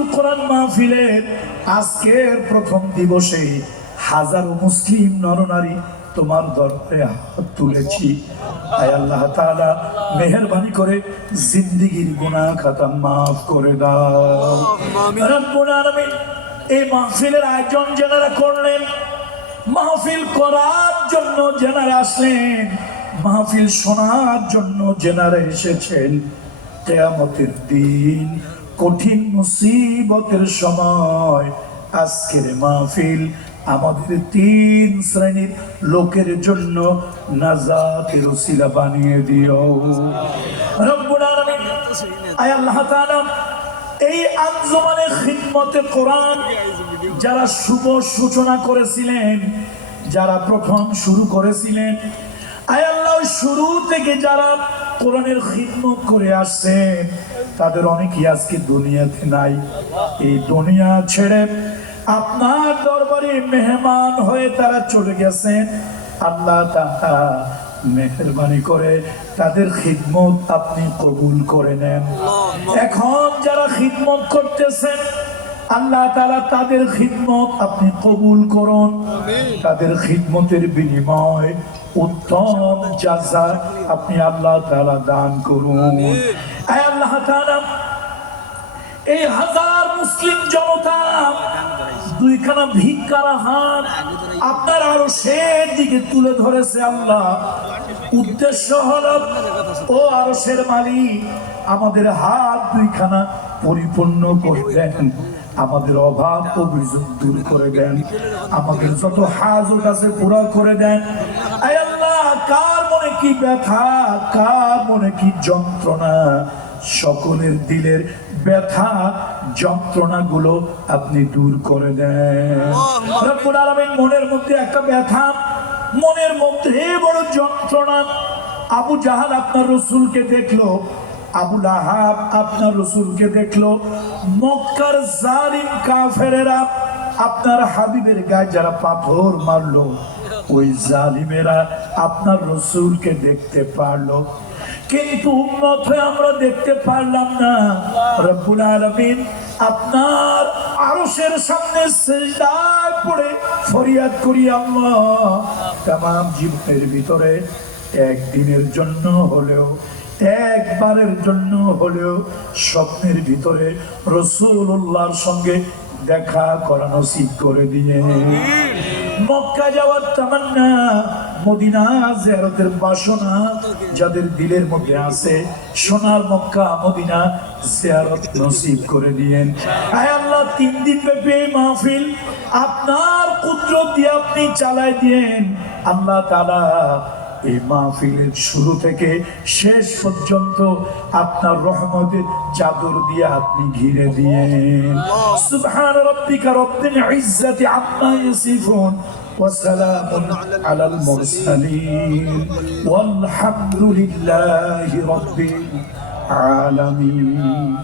তাফসিরুল কোরআন মাহফিলের আজকের প্রথম দিবসে হাজারো মুসলিম নরনারী তোমার দরবারে হাত তুলেছি। আয় আল্লাহ তাআলা মেহেরবানি করে জিন্দিগির গুনাহ খাতা মাফ করে দাও। রব্বুল আলামিন এই মাহফিলের আয়োজন যারা করলেন মাহফিল করার জন্য যেনারা আসলেন মাহফিল শোনার জন্য যেনারা এসেছেন কেয়ামতের দিন কঠিন মুসিবতের সময় আজকের মাহফিল আমাদের তিন শ্রেণির লোকের জন্য নাজাতের ওসিলা বানিয়ে দিও। রব্বুল আলামিন, আয় আল্লাহ তাআলা, এই আঞ্জুমানে খিদমতে কোরআন যারা শুভ সূচনা করেছিলেন, যারা প্রথম শুরু করেছিলেন, আয় শুরু থেকে যারা কোরআনের খিদমত করে আসছেন তাদের অনেকেই আজকে দুনিয়াতে নাই। এই দুনিয়া ছেড়ে আপনার দরবারে মেহমান হয়ে তারা চলে গেছেন। আল্লাহ তাআলা মেহরবানি করে তাদের খিদমত আপনি কবুল করে নেন। এখন যারা খিদমত করতেছেন আল্লাহ তাআলা তাদের খিদমত আপনি কবুল করুন। তাদের খিদমতের বিনিময় উত্তম জাযা আপনি আল্লাহ তাআলা দান করুন। আল্লাহ এই হাজার মুসলিম জনতা দুইখানা ভিক্ষারা হাত আপনার আরও শের দিকে তুলে ধরেছে আল্লাহ। উদ্দেশ্য হলো ও মালিক আমাদের হাত দুইখানা পরিপূর্ণ করে দেন। আমাদের অভাব অভিযোগ দূর করে দেন। আমাদের যত হাজত আছে পুরা করে দেন। আল্লাহ কার মনে কি ব্যথা কার মনে কি যন্ত্রণা? সকলের দিলের ব্যথা যন্ত্রণাগুলো আপনি দূর করে দেন। রব্বুল আলামিন মনের মধ্যে একটা ব্যথা মনের মধ্যে বড় যন্ত্রণা। আবু জাহাল আপনার রসুলকে দেখল আবু লাহাব আপনার রসুলকে দেখল মক্কার জালিম কাফেরেরা আপনার হাবিবের গায়ে যারা পাথর মারলো ওই জালিমেরা আপনার রসুলকে দেখতে পারল। কিন্তু আমরা দেখতে পারলাম না। রব্বুল আলমিন আপনার আরশের সামনে পড়ে ফরিয়াদ করি আল্লাহ। তাম জীবনের ভিতরে একদিনের জন্য হলেও, একবারের জন্য হলেও স্বপ্নের ভিতরে রসুল্লাহর সঙ্গে দেখা করা নসিব করে দিয়ে মক্কা যাওয়ার তামান্না, মদিনা জিয়ারতের বাসনা যাদের দিলের মধ্যে আছে, সোনার মক্কা, মদিনা জিয়ারত নসিব করে দিয়েন। আল্লাহ, তিন দিন ব্যাপী মাহফিল আপনার কুদরত দিয়ে আপনি চালাই দিয়েন। আল্লাহ তাআলা এই মাহফিলের শুরু থেকে শেষ পর্যন্ত আপনার রহমতের চাদর দিয়ে আপনি ঘিরে দিয়েন সুবহান রাব্বিকা রব্বিল ইজ্জাতি আম্মা ইয়াসিফুন وسلام على المرسلين والحمد لله رب العالمين